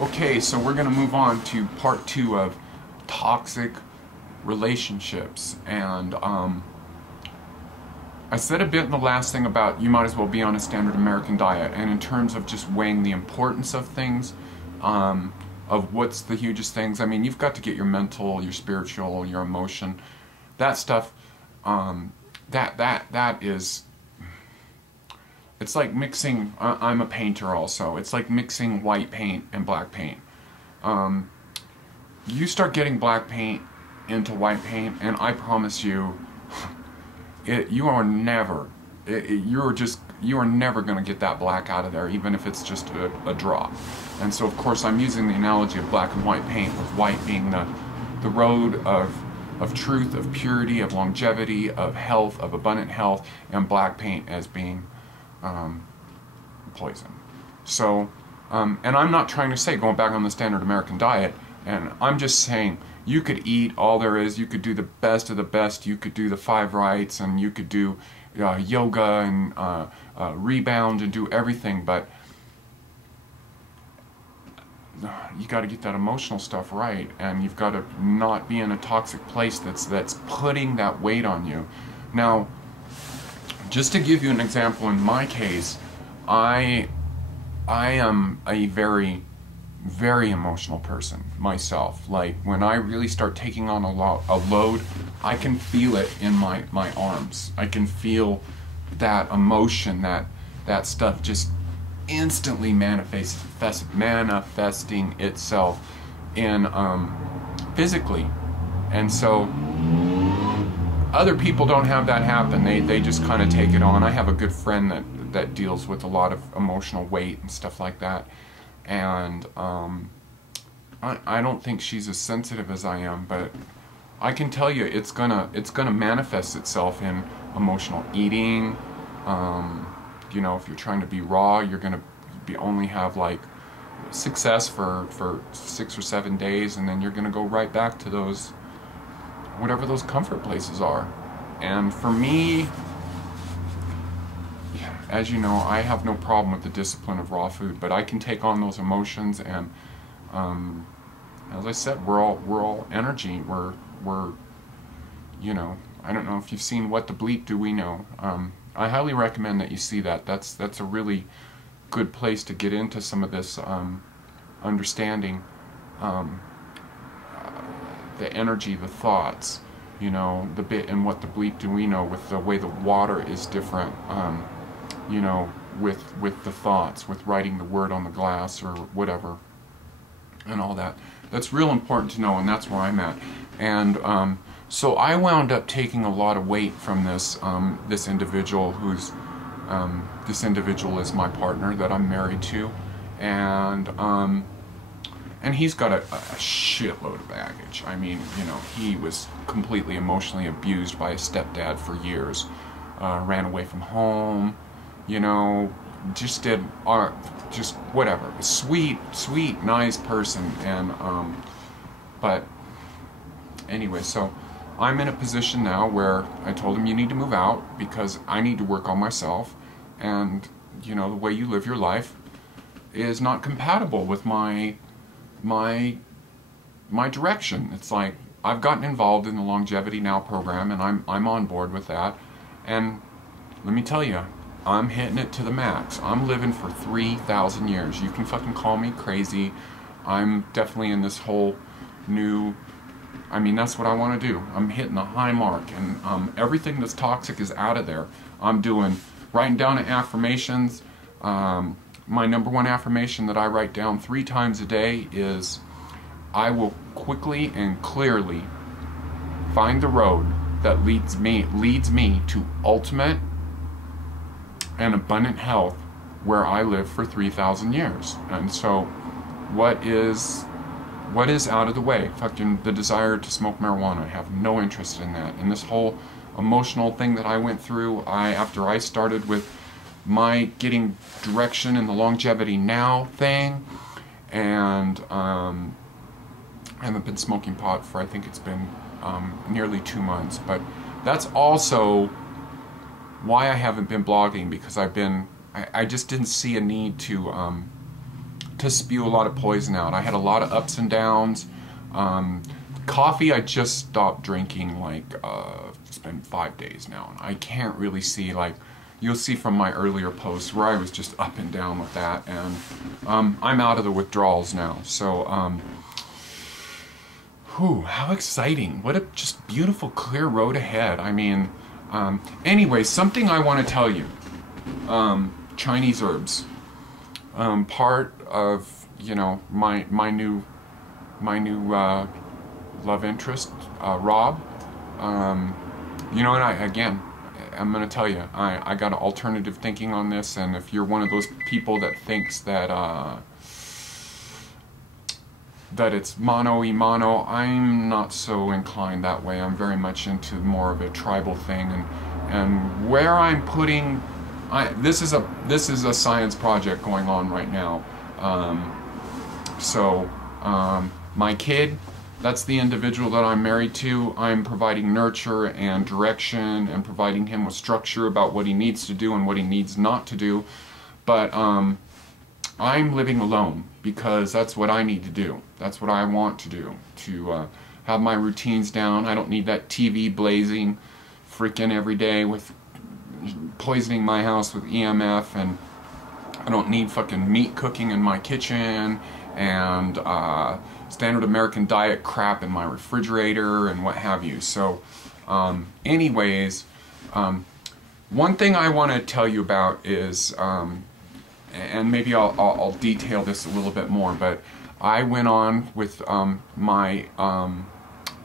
Okay, so we're going to move on to part 2 of toxic relationships. And I said a bit in the last thing about you might as well be on a standard American diet. And in terms of just weighing the importance of things, of what's the hugest things, I mean, you've got to get your mental, your spiritual, your emotion, that stuff, that is... It's like mixing, I'm a painter also, it's like mixing white paint and black paint. You start getting black paint into white paint, and I promise you, you are never going to get that black out of there, even if it's just a drop. And so of course I'm using the analogy of black and white paint, with white being the road of truth, of purity, of longevity, of health, of abundant health, and black paint as being poison. So, and I'm not trying to say going back on the standard American diet, and I'm just saying you could eat all there is, you could do the best of the best, you could do the 5 rights, and you could do yoga and rebound and do everything, but you got to get that emotional stuff right, and you've got to not be in a toxic place that's putting that weight on you. Now, just to give you an example, in my case, I am a very, very emotional person myself. Like, when I really start taking on a load, I can feel it in my arms. I can feel that emotion, that stuff just instantly manifesting itself in physically. And so other people don't have that happen. They just kind of take it on. I have a good friend that deals with a lot of emotional weight and stuff like that, and I don't think she's as sensitive as I am, but I can tell you it's gonna manifest itself in emotional eating. You know, if you're trying to be raw, you're gonna only have like success for 6 or 7 days, and then you're gonna go right back to those, whatever those comfort places are. And for me, as you know, I have no problem with the discipline of raw food, but I can take on those emotions, and as I said, we're all energy. We're you know, I don't know if you've seen What the Bleep Do We Know. I highly recommend that you see that. That's a really good place to get into some of this understanding. The energy, the thoughts, you know, the bit and What the Bleep Do We Know, with the way the water is different, you know, with the thoughts, with writing the word on the glass or whatever, and all that. That's real important to know, and that's where I'm at. And so I wound up taking a lot of weight from this this individual who's this individual is my partner that I'm married to, and he's got a shitload of baggage. I mean, you know, he was completely emotionally abused by his stepdad for years, ran away from home, you know, just did just whatever. Sweet, nice person, and but anyway, so I'm in a position now where I told him, you need to move out because I need to work on myself, and you know, the way you live your life is not compatible with my direction. It's like, I've gotten involved in the Longevity Now program, and I'm on board with that, and let me tell you, I'm hitting it to the max. I'm living for 3,000 years. You can fucking call me crazy. I'm definitely in this whole new, I mean, that's what I want to do. I'm hitting the high mark, and everything that's toxic is out of there. I'm writing down affirmations. My number 1 affirmation that I write down 3 times a day is, I will quickly and clearly find the road that leads me to ultimate and abundant health where I live for 3,000 years. And so what is out of the way? Fucking the desire to smoke marijuana. I have no interest in that. And this whole emotional thing that I went through, after I started with my getting direction in the Longevity Now thing, and I haven't been smoking pot for, I think it's been nearly 2 months, but that's also why I haven't been blogging, because I just didn't see a need to to spew a lot of poison out. I had a lot of ups and downs. Coffee, I just stopped drinking, like, it's been 5 days now, and I can't really see, like, you'll see from my earlier posts where I was just up and down with that, and I'm out of the withdrawals now. So, whew, how exciting. What a just beautiful, clear road ahead. I mean, anyway, something I want to tell you. Chinese herbs. Part of, you know, my new love interest, Rob. You know, and I'm going to tell you, I got alternative thinking on this, and if you're one of those people that thinks that that it's mano y mano, I'm not so inclined that way. I'm very much into more of a tribal thing, and where I'm putting, this is a science project going on right now. My kid, that's the individual that I'm married to. I'm providing nurture and direction and providing him with structure about what he needs to do and what he needs not to do. But I'm living alone because that's what I need to do. That's what I want to do, to have my routines down. I don't need that TV blazing freaking every day with poisoning my house with EMF, and I don't need fucking meat cooking in my kitchen and standard American diet crap in my refrigerator and what have you. So anyways, one thing I want to tell you about is, and maybe I'll detail this a little bit more, but I went on with my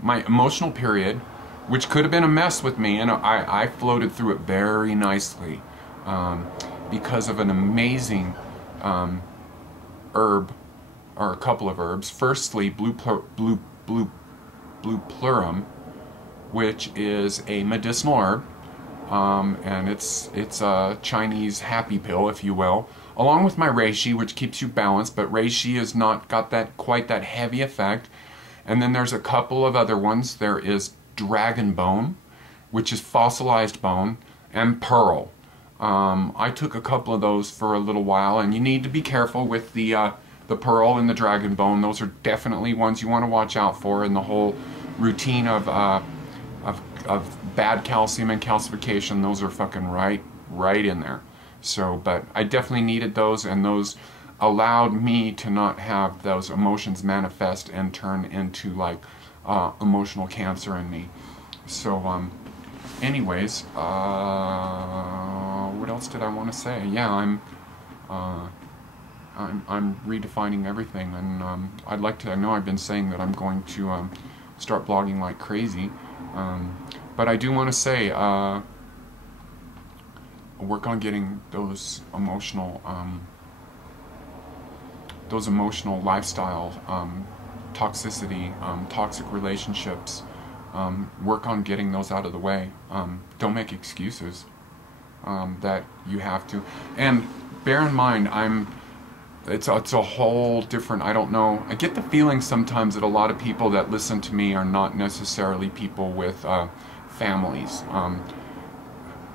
emotional period, which could have been a mess with me, and I floated through it very nicely because of an amazing herb, or a couple of herbs. Firstly, blue plurum, which is a medicinal herb, and it's a Chinese happy pill, if you will, along with my reishi, which keeps you balanced, but reishi has not got quite that heavy effect. And then there's a couple of other ones. There is dragon bone, which is fossilized bone, and pearl. I took a couple of those for a little while, and you need to be careful with the pearl and the dragon bone. Those are definitely ones you want to watch out for in the whole routine of bad calcium and calcification. Those are fucking right in there. So, but I definitely needed those, and those allowed me to not have those emotions manifest and turn into like emotional cancer in me. So, anyways, what else did I want to say? Yeah, I'm redefining everything, and I'd like to. I know I've been saying that I'm going to start blogging like crazy, but I do want to say work on getting those emotional lifestyle toxicity, toxic relationships. Work on getting those out of the way. Don't make excuses that you have to. And bear in mind, it's a whole different, I don't know, I get the feeling sometimes that a lot of people that listen to me are not necessarily people with families.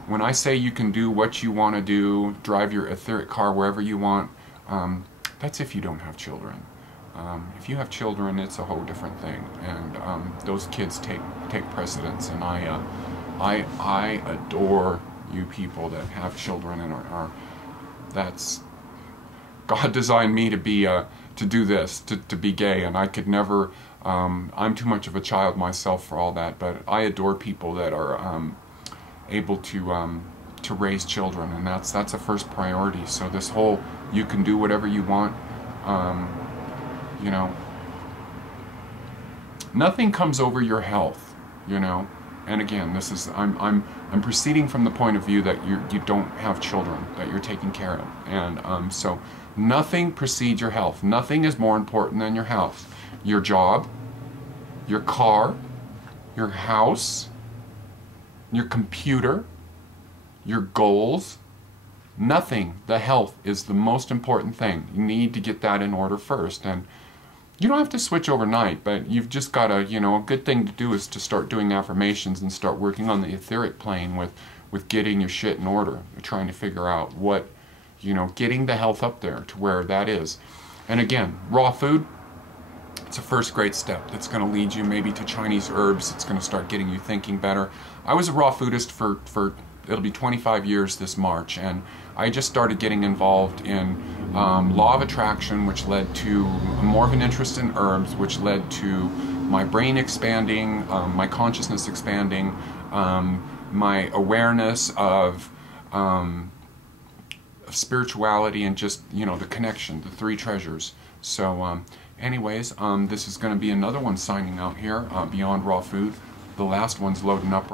When I say you can do what you want to do, drive your etheric car wherever you want, that's if you don't have children. If you have children, it's a whole different thing, and those kids take precedence. And I adore you people that have children and are that's God designed me to be to do this, to be gay, and I could never. I'm too much of a child myself for all that, but I adore people that are able to raise children, and that's a first priority. So this whole you can do whatever you want, you know, nothing comes over your health, you know. And again, this is I'm proceeding from the point of view that you don't have children that you're taking care of, and so nothing precedes your health. Nothing is more important than your health. Your job, your car, your house, your computer, your goals. Nothing. The health is the most important thing. You need to get that in order first. And you don't have to switch overnight, but you've just got to, you know, a good thing to do is to start doing affirmations and start working on the etheric plane with getting your shit in order, trying to figure out what, you know, getting the health up there to where that is. And again, raw food, it's a first great step that's going to lead you maybe to Chinese herbs. It's going to start getting you thinking better. I was a raw foodist for it'll be 25 years this March, and I just started getting involved in law of attraction, which led to more of an interest in herbs, which led to my brain expanding, my consciousness expanding, my awareness of spirituality, and just, you know, the connection, the three treasures. So anyways, this is going to be another one signing out here, Beyond Raw Food. The last one's loading up